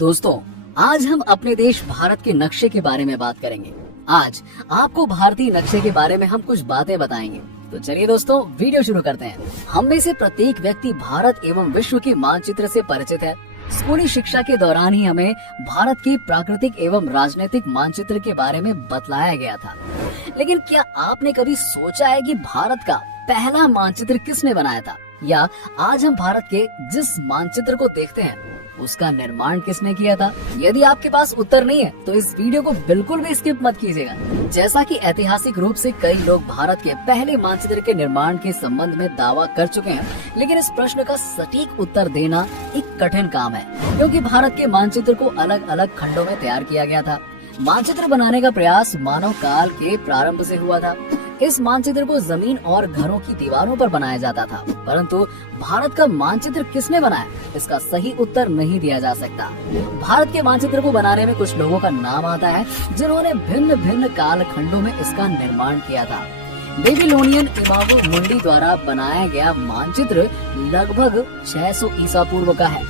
दोस्तों, आज हम अपने देश भारत के नक्शे के बारे में बात करेंगे। आज आपको भारतीय नक्शे के बारे में हम कुछ बातें बताएंगे। तो चलिए दोस्तों, वीडियो शुरू करते हैं। हम में से प्रत्येक व्यक्ति भारत एवं विश्व के मानचित्र से परिचित है। स्कूली शिक्षा के दौरान ही हमें भारत के प्राकृतिक एवं राजनीतिक मानचित्र के बारे में बतलाया गया था। लेकिन क्या आपने कभी सोचा है कि भारत का पहला मानचित्र किसने बनाया था, या आज हम भारत के जिस मानचित्र को देखते हैं उसका निर्माण किसने किया था? यदि आपके पास उत्तर नहीं है तो इस वीडियो को बिल्कुल भी स्किप मत कीजिएगा। जैसा कि ऐतिहासिक रूप से कई लोग भारत के पहले मानचित्र के निर्माण के संबंध में दावा कर चुके हैं, लेकिन इस प्रश्न का सटीक उत्तर देना एक कठिन काम है, क्योंकि भारत के मानचित्र को अलग अलग खंडों में तैयार किया गया था। मानचित्र बनाने का प्रयास मानव काल के प्रारंभ से हुआ था। इस मानचित्र को जमीन और घरों की दीवारों पर बनाया जाता था, परंतु भारत का मानचित्र किसने बनाया, इसका सही उत्तर नहीं दिया जा सकता। भारत के मानचित्र को बनाने में कुछ लोगों का नाम आता है, जिन्होंने भिन्न भिन्न काल खंडों में इसका निर्माण किया था। बेबीलोनियन इमामू मुंडी द्वारा बनाया गया मानचित्र लगभग 600 ईसा पूर्व का है।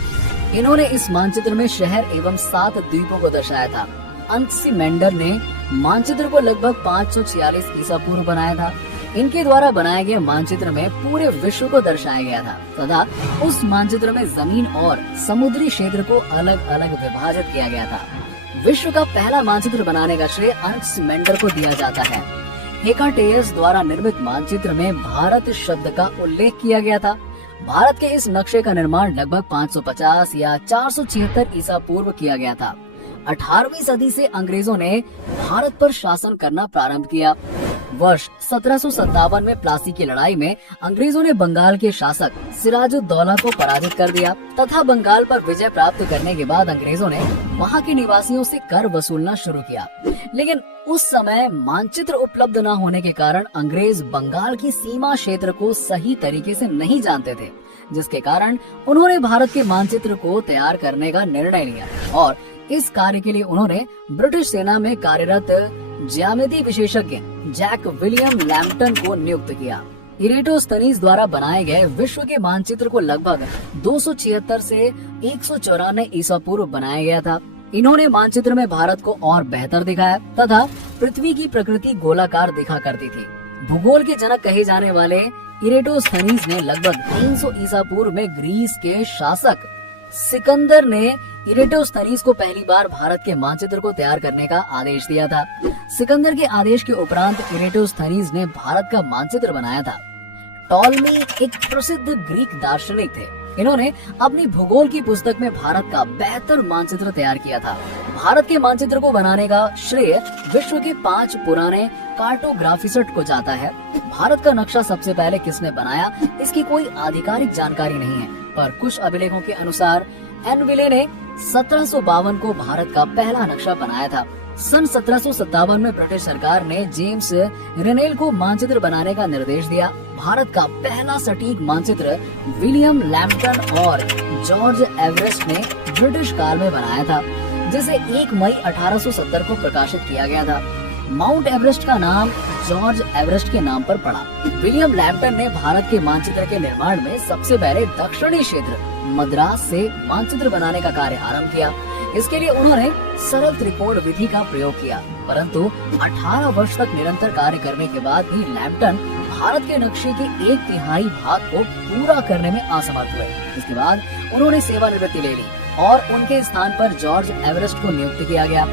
इन्होंने इस मानचित्र में शहर एवं 7 द्वीपों को दर्शाया था। अनक्सिमेंडर ने मानचित्र को लगभग 546 ईसा पूर्व बनाया था। इनके द्वारा बनाए गए मानचित्र में पूरे विश्व को दर्शाया गया था तथा उस मानचित्र में जमीन और समुद्री क्षेत्र को अलग अलग विभाजित किया गया था। विश्व का पहला मानचित्र बनाने का श्रेय अनक्सिमेंडर को दिया जाता है। हेकाटेयस द्वारा निर्मित मानचित्र में भारत शब्द का उल्लेख किया गया था। भारत के इस नक्शे का निर्माण लगभग 550 या 476 ईसा पूर्व किया गया था। 18वीं सदी से अंग्रेजों ने भारत पर शासन करना प्रारंभ किया। वर्ष 1757 में प्लासी की लड़ाई में अंग्रेजों ने बंगाल के शासक सिराजुद्दौला को पराजित कर दिया तथा बंगाल पर विजय प्राप्त करने के बाद अंग्रेजों ने वहां के निवासियों से कर वसूलना शुरू किया। लेकिन उस समय मानचित्र उपलब्ध न होने के कारण अंग्रेज बंगाल की सीमा क्षेत्र को सही तरीके से नहीं जानते थे, जिसके कारण उन्होंने भारत के मानचित्र को तैयार करने का निर्णय लिया और इस कार्य के लिए उन्होंने ब्रिटिश सेना में कार्यरत ज्यामिति विशेषज्ञ जैक विलियम लैम्पटन को नियुक्त किया। इरेटोस्थनीज द्वारा बनाए गए विश्व के मानचित्र को लगभग 276 से 194 ईसा पूर्व बनाया गया था। इन्होंने मानचित्र में भारत को और बेहतर दिखाया तथा पृथ्वी की प्रकृति गोलाकार दिखा करती थी। भूगोल के जनक कहे जाने वाले इरेटोस्थनीज ने लगभग 300 ईसा पूर्व में ग्रीस के शासक सिकंदर ने इरेटोस्थनीज को पहली बार भारत के मानचित्र को तैयार करने का आदेश दिया था। सिकंदर के आदेश के उपरांत इरेटोस्थनीज ने भारत का मानचित्र बनाया था। टॉलमी एक प्रसिद्ध ग्रीक दार्शनिक थे। इन्होंने अपनी भूगोल की पुस्तक में भारत का बेहतर मानचित्र तैयार किया था। भारत के मानचित्र को बनाने का श्रेय विश्व के 5 पुराने कार्टोग्राफिस्ट को जाता है। भारत का नक्शा सबसे पहले किसने बनाया, इसकी कोई आधिकारिक जानकारी नहीं है, पर कुछ अभिलेखों के अनुसार एनविले ने 1752 को भारत का पहला नक्शा बनाया था। सन 1757 में ब्रिटिश सरकार ने जेम्स रेनेल को मानचित्र बनाने का निर्देश दिया। भारत का पहला सटीक मानचित्र विलियम लैम्पटन और जॉर्ज एवरेस्ट ने ब्रिटिश काल में बनाया था, जिसे 1 मई 1870 को प्रकाशित किया गया था। माउंट एवरेस्ट का नाम जॉर्ज एवरेस्ट के नाम पर पड़ा। विलियम लैम्पटन ने भारत के मानचित्र के निर्माण में सबसे पहले दक्षिणी क्षेत्र मद्रास से मानचित्र बनाने का कार्य आरंभ किया। इसके लिए उन्होंने सरल त्रिकोण विधि का प्रयोग किया, परंतु 18 वर्ष तक निरंतर कार्य करने के बाद भी लैम्पटन भारत के नक्शे के 1/3 भाग को पूरा करने में असमर्थ हुए। इसके बाद उन्होंने सेवानिवृत्ति ले ली और उनके स्थान पर जॉर्ज एवरेस्ट को नियुक्त किया गया।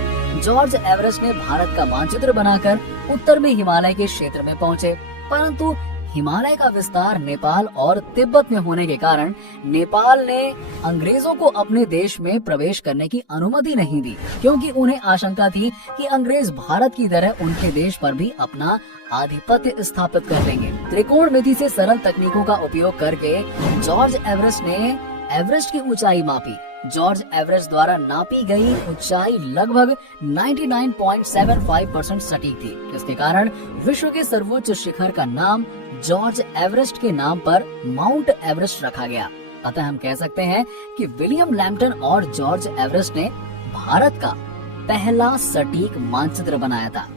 जॉर्ज एवरेस्ट ने भारत का मानचित्र बनाकर उत्तर में हिमालय के क्षेत्र में पहुंचे, परंतु हिमालय का विस्तार नेपाल और तिब्बत में होने के कारण नेपाल ने अंग्रेजों को अपने देश में प्रवेश करने की अनुमति नहीं दी, क्योंकि उन्हें आशंका थी कि अंग्रेज भारत की तरह उनके देश पर भी अपना आधिपत्य स्थापित कर देंगे। त्रिकोणमिति से सरल तकनीकों का उपयोग करके जॉर्ज एवरेस्ट ने एवरेस्ट की ऊंचाई मापी। जॉर्ज एवरेस्ट द्वारा नापी गई ऊंचाई लगभग 99.75% सटीक थी। इसके कारण विश्व के सर्वोच्च शिखर का नाम जॉर्ज एवरेस्ट के नाम पर माउंट एवरेस्ट रखा गया। अतः हम कह सकते हैं कि विलियम लैम्पटन और जॉर्ज एवरेस्ट ने भारत का पहला सटीक मानचित्र बनाया था।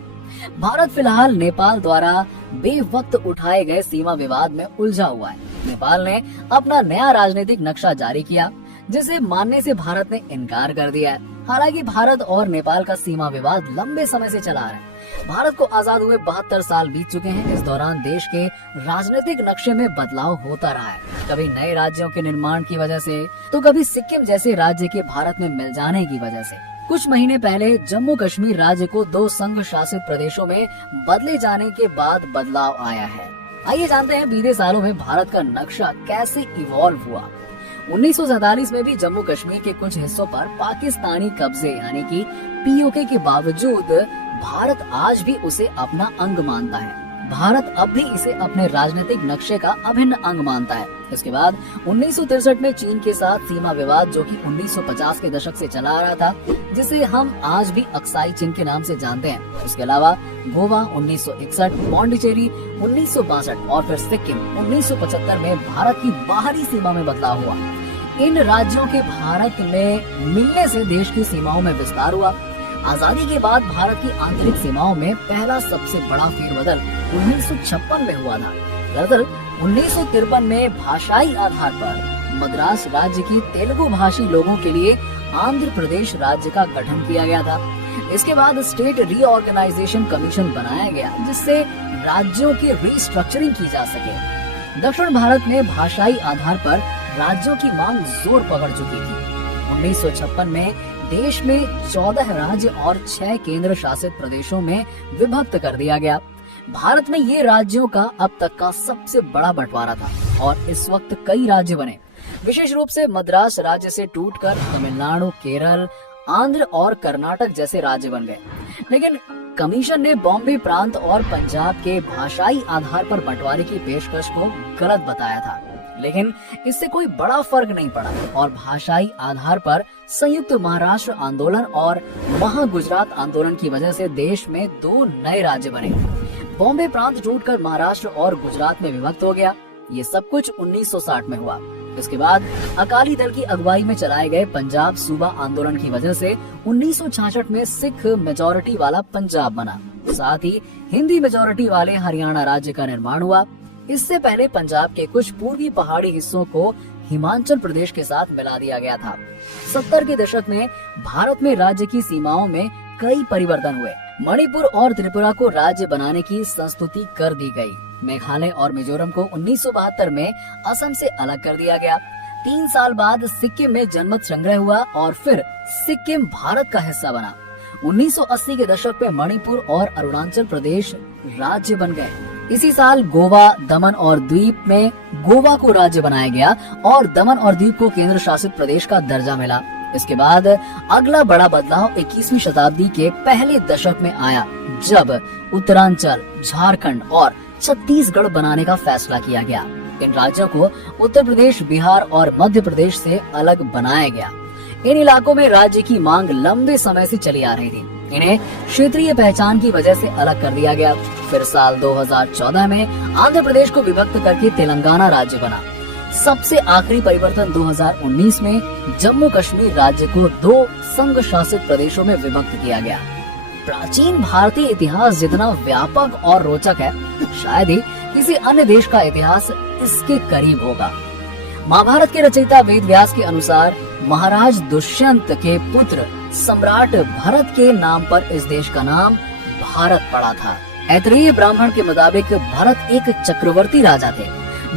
भारत फिलहाल नेपाल द्वारा बेवक्त उठाए गए सीमा विवाद में उलझा हुआ है। नेपाल ने अपना नया राजनीतिक नक्शा जारी किया, जिसे मानने से भारत ने इनकार कर दिया है। हालांकि भारत और नेपाल का सीमा विवाद लंबे समय से चला आ रहा है। भारत को आजाद हुए 72 साल बीत चुके हैं। इस दौरान देश के राजनीतिक नक्शे में बदलाव होता रहा है, कभी नए राज्यों के निर्माण की वजह से, तो कभी सिक्किम जैसे राज्य के भारत में मिल जाने की वजह से। कुछ महीने पहले जम्मू कश्मीर राज्य को 2 संघ शासित प्रदेशों में बदले जाने के बाद बदलाव आया है। आइए जानते हैं बीते सालों में भारत का नक्शा कैसे इवॉल्व हुआ। 1947 में भी जम्मू कश्मीर के कुछ हिस्सों पर पाकिस्तानी कब्जे यानी कि पीओके के बावजूद भारत आज भी उसे अपना अंग मानता है। भारत अब भी इसे अपने राजनीतिक नक्शे का अभिन्न अंग मानता है। इसके बाद 1963 में चीन के साथ सीमा विवाद, जो कि 1950 के दशक से चला आ रहा था, जिसे हम आज भी अक्साई चीन के नाम से जानते हैं। इसके अलावा गोवा 1961, पौंडीचेरी 1962 और फिर सिक्किम 1975 में भारत की बाहरी सीमा में बदलाव हुआ। इन राज्यों के भारत में मिलने से देश की सीमाओं में विस्तार हुआ। आजादी के बाद भारत की आंतरिक सीमाओं में पहला सबसे बड़ा फेरबदल 1956 में हुआ था। दरअसल 1953 में भाषाई आधार पर मद्रास राज्य की तेलुगु भाषी लोगों के लिए आंध्र प्रदेश राज्य का गठन किया गया था। इसके बाद स्टेट रीऑर्गेनाइजेशन कमीशन बनाया गया, जिससे राज्यों की रीस्ट्रक्चरिंग की जा सके। दक्षिण भारत में भाषाई आधार पर राज्यों की मांग जोर पकड़ चुकी थी। 1956 में देश में 14 राज्य और 6 केंद्र शासित प्रदेशों में विभक्त कर दिया गया। भारत में ये राज्यों का अब तक का सबसे बड़ा बंटवारा था और इस वक्त कई राज्य बने। विशेष रूप से मद्रास राज्य से टूटकर तमिलनाडु, केरल, आंध्र और कर्नाटक जैसे राज्य बन गए। लेकिन कमीशन ने बॉम्बे प्रांत और पंजाब के भाषाई आधार पर बंटवारे की पेशकश को गलत बताया था, लेकिन इससे कोई बड़ा फर्क नहीं पड़ा और भाषाई आधार पर संयुक्त महाराष्ट्र आंदोलन और महागुजरात आंदोलन की वजह से देश में 2 नए राज्य बने। बॉम्बे प्रांत टूटकर महाराष्ट्र और गुजरात में विभक्त हो गया। ये सब कुछ 1960 में हुआ। इसके बाद अकाली दल की अगुवाई में चलाए गए पंजाब सूबा आंदोलन की वजह से 1966 में सिख मेजोरिटी वाला पंजाब बना। साथ ही हिंदी मेजोरिटी वाले हरियाणा राज्य का निर्माण हुआ। इससे पहले पंजाब के कुछ पूर्वी पहाड़ी हिस्सों को हिमाचल प्रदेश के साथ मिला दिया गया था। 70 के दशक में भारत में राज्य की सीमाओं में कई परिवर्तन हुए। मणिपुर और त्रिपुरा को राज्य बनाने की संस्तुति कर दी गई। मेघालय और मिजोरम को 1972 में असम से अलग कर दिया गया। 3 साल बाद सिक्किम में जनमत संग्रह हुआ और फिर सिक्किम भारत का हिस्सा बना। 1980 के दशक में मणिपुर और अरुणाचल प्रदेश राज्य बन गए। इसी साल गोवा, दमन और द्वीप में गोवा को राज्य बनाया गया और दमन और द्वीप को केंद्र शासित प्रदेश का दर्जा मिला। इसके बाद अगला बड़ा बदलाव 21वीं शताब्दी के पहले दशक में आया, जब उत्तरांचल, झारखंड और छत्तीसगढ़ बनाने का फैसला किया गया। इन राज्यों को उत्तर प्रदेश, बिहार और मध्य प्रदेश से अलग बनाया गया। इन इलाकों में राज्य की मांग लंबे समय से चली आ रही थी। इन्हें क्षेत्रीय पहचान की वजह से अलग कर दिया गया। फिर साल 2014 में आंध्र प्रदेश को विभक्त करके तेलंगाना राज्य बना। सबसे आखिरी परिवर्तन 2019 में जम्मू कश्मीर राज्य को 2 संघ शासित प्रदेशों में विभक्त किया गया। प्राचीन भारतीय इतिहास जितना व्यापक और रोचक है, शायद ही किसी अन्य देश का इतिहास इसके करीब होगा। महाभारत के रचयिता वेद व्यास के अनुसार महाराज दुष्यंत के पुत्र सम्राट भरत के नाम पर इस देश का नाम भारत पड़ा था। ऐतरेय ब्राह्मण के मुताबिक भरत एक चक्रवर्ती राजा थे,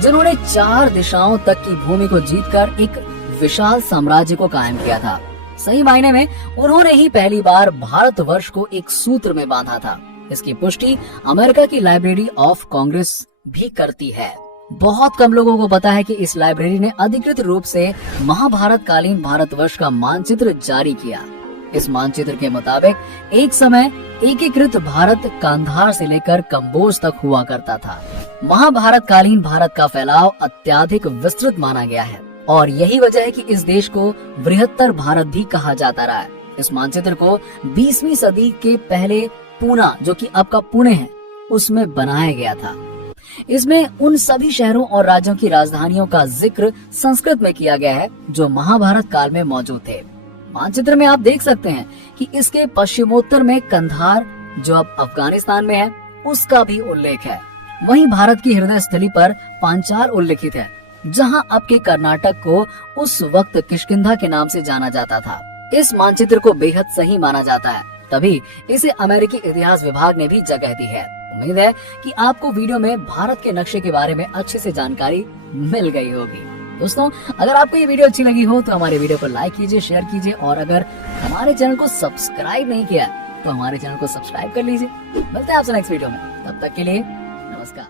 जिन्होंने 4 दिशाओं तक की भूमि को जीतकर एक विशाल साम्राज्य को कायम किया था। सही मायने में उन्होंने ही पहली बार भारतवर्ष को एक सूत्र में बांधा था। इसकी पुष्टि अमेरिका की लाइब्रेरी ऑफ कांग्रेस भी करती है। बहुत कम लोगों को पता है कि इस लाइब्रेरी ने अधिकृत रूप से महाभारत कालीन भारतवर्ष का मानचित्र जारी किया। इस मानचित्र के मुताबिक एक समय एकीकृत भारत कांधार से लेकर कंबोज तक हुआ करता था। महाभारत कालीन भारत का फैलाव अत्यधिक विस्तृत माना गया है और यही वजह है कि इस देश को बृहत्तर भारत भी कहा जाता रहा है। इस मानचित्र को 20वीं सदी के पहले पूना, जो कि अब का पुणे है, उसमें बनाया गया था। इसमें उन सभी शहरों और राज्यों की राजधानियों का जिक्र संस्कृत में किया गया है जो महाभारत काल में मौजूद थे। मानचित्र में आप देख सकते हैं कि इसके पश्चिमोत्तर में कंधार, जो अब अफगानिस्तान में है, उसका भी उल्लेख है। वहीं भारत की हृदय स्थली पर पांचाल उल्लेखित है। जहां अब के कर्नाटक को उस वक्त किष्किंधा के नाम से जाना जाता था। इस मानचित्र को बेहद सही माना जाता है, तभी इसे अमेरिकी इतिहास विभाग ने भी जगह दी है। उम्मीद है कि आपको वीडियो में भारत के नक्शे के बारे में अच्छे से जानकारी मिल गई होगी। दोस्तों, अगर आपको ये वीडियो अच्छी लगी हो तो हमारे वीडियो को लाइक कीजिए, शेयर कीजिए और अगर हमारे चैनल को सब्सक्राइब नहीं किया तो हमारे चैनल को सब्सक्राइब कर लीजिए। मिलते हैं आपसे नेक्स्ट वीडियो में, तब तक के लिए नमस्कार।